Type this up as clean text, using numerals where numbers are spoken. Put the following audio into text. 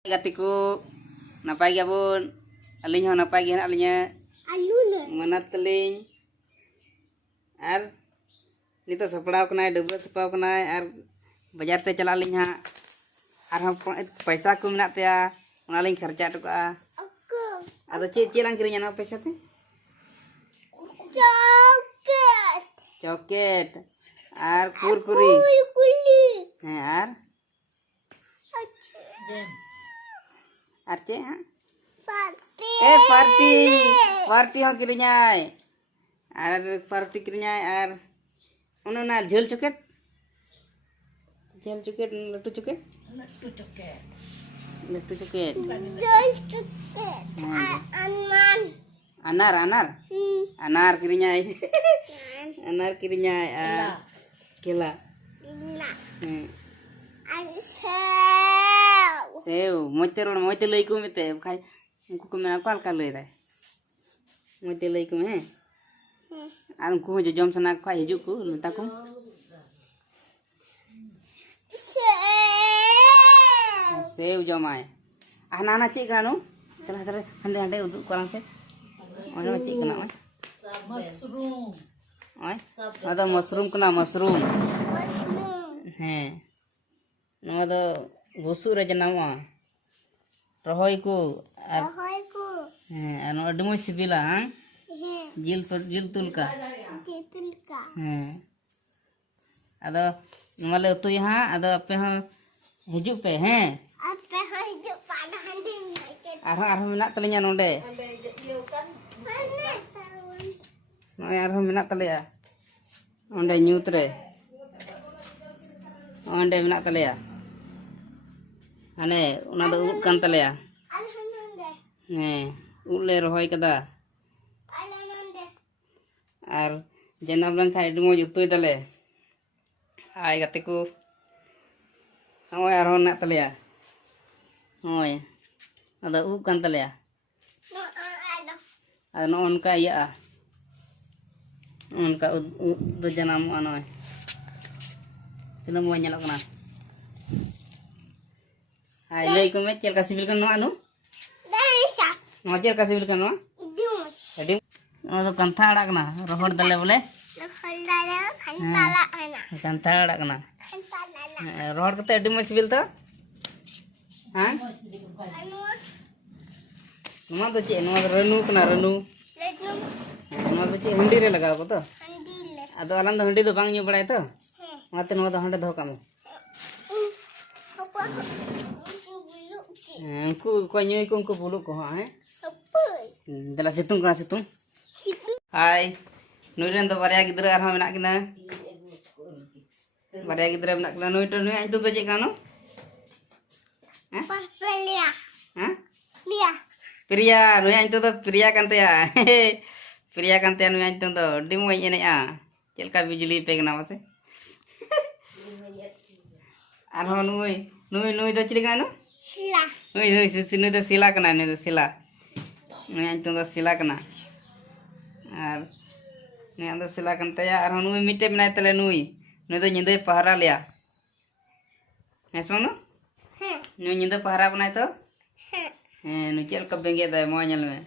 Gatiku napai gabun aling ho napai gi alinya manat teling ar nito sapड़ाव कनाय Dabra सपाव कनाय ar बाजार ते चला लिंग हा ar पैसा को मेना तेया ओना लिंग खर्चा टका आदो चे लांग किरिnya ना पैसा ते चॉकलेट ar कुरकुरी हैं ar Arce ha? Party ho kirinya. Ar party kirinya ar ono na jhel choket. Lattu choket. Anar kirinya. Anar kirinya kela. Seu, moite lei ko mete khai unku ko mena kal kal lei dai moite lei ko he ar unku jo jom sana khai hiju ko meta ko seu jomai ana cik kana no tara hande uduk korang se ono cik kana oi mushroom oi ada mushroom kana mushroom he no do busur aja nama rohoi ku anu ademu sibila jil tulka ada namale utu ha ada ape ha hiju pe he arho menak talinya nonde arho menak talia onde nyutre onde menak talia ane una do ut kan talea ut le rohoi kada ar jenab lang khai dumo jutoi dale ai gatiku hoi arho na talea hoi ada ut kan talea ada no onka ya onka ut do janam anoi tino mo nyalok na Hai lei ko me chel ka sibil kan no anu daisa no chel ka sibil kan no edi no to kantha adak na rohor dale bole kantha adak na rohor kate edi mo sibil to ha no to che no renu kana renu no to che hundi re lagaw ko to ado alam do hundi do bang nyu badai to mate no to hande do kami Angku konya ikung bulu ko ha dala situng kana situng hai nuren do barya gidra arha menak kina barya gidra menak kina nui to nui antu beje kana ha ha priya nui antu to priya kan te ya priya kan te nui antu to dimu ene a chelka bijli pe kana mase arha nui do chili kana sila nui sini do sila kana nui do sila nui antu do sila kana ar nui antu sila kan te ya arha nui mite menai tele nui do nyinde pahara liya nesmo no nui nyinde pahara banai to nui chelka benge dai mo nyal me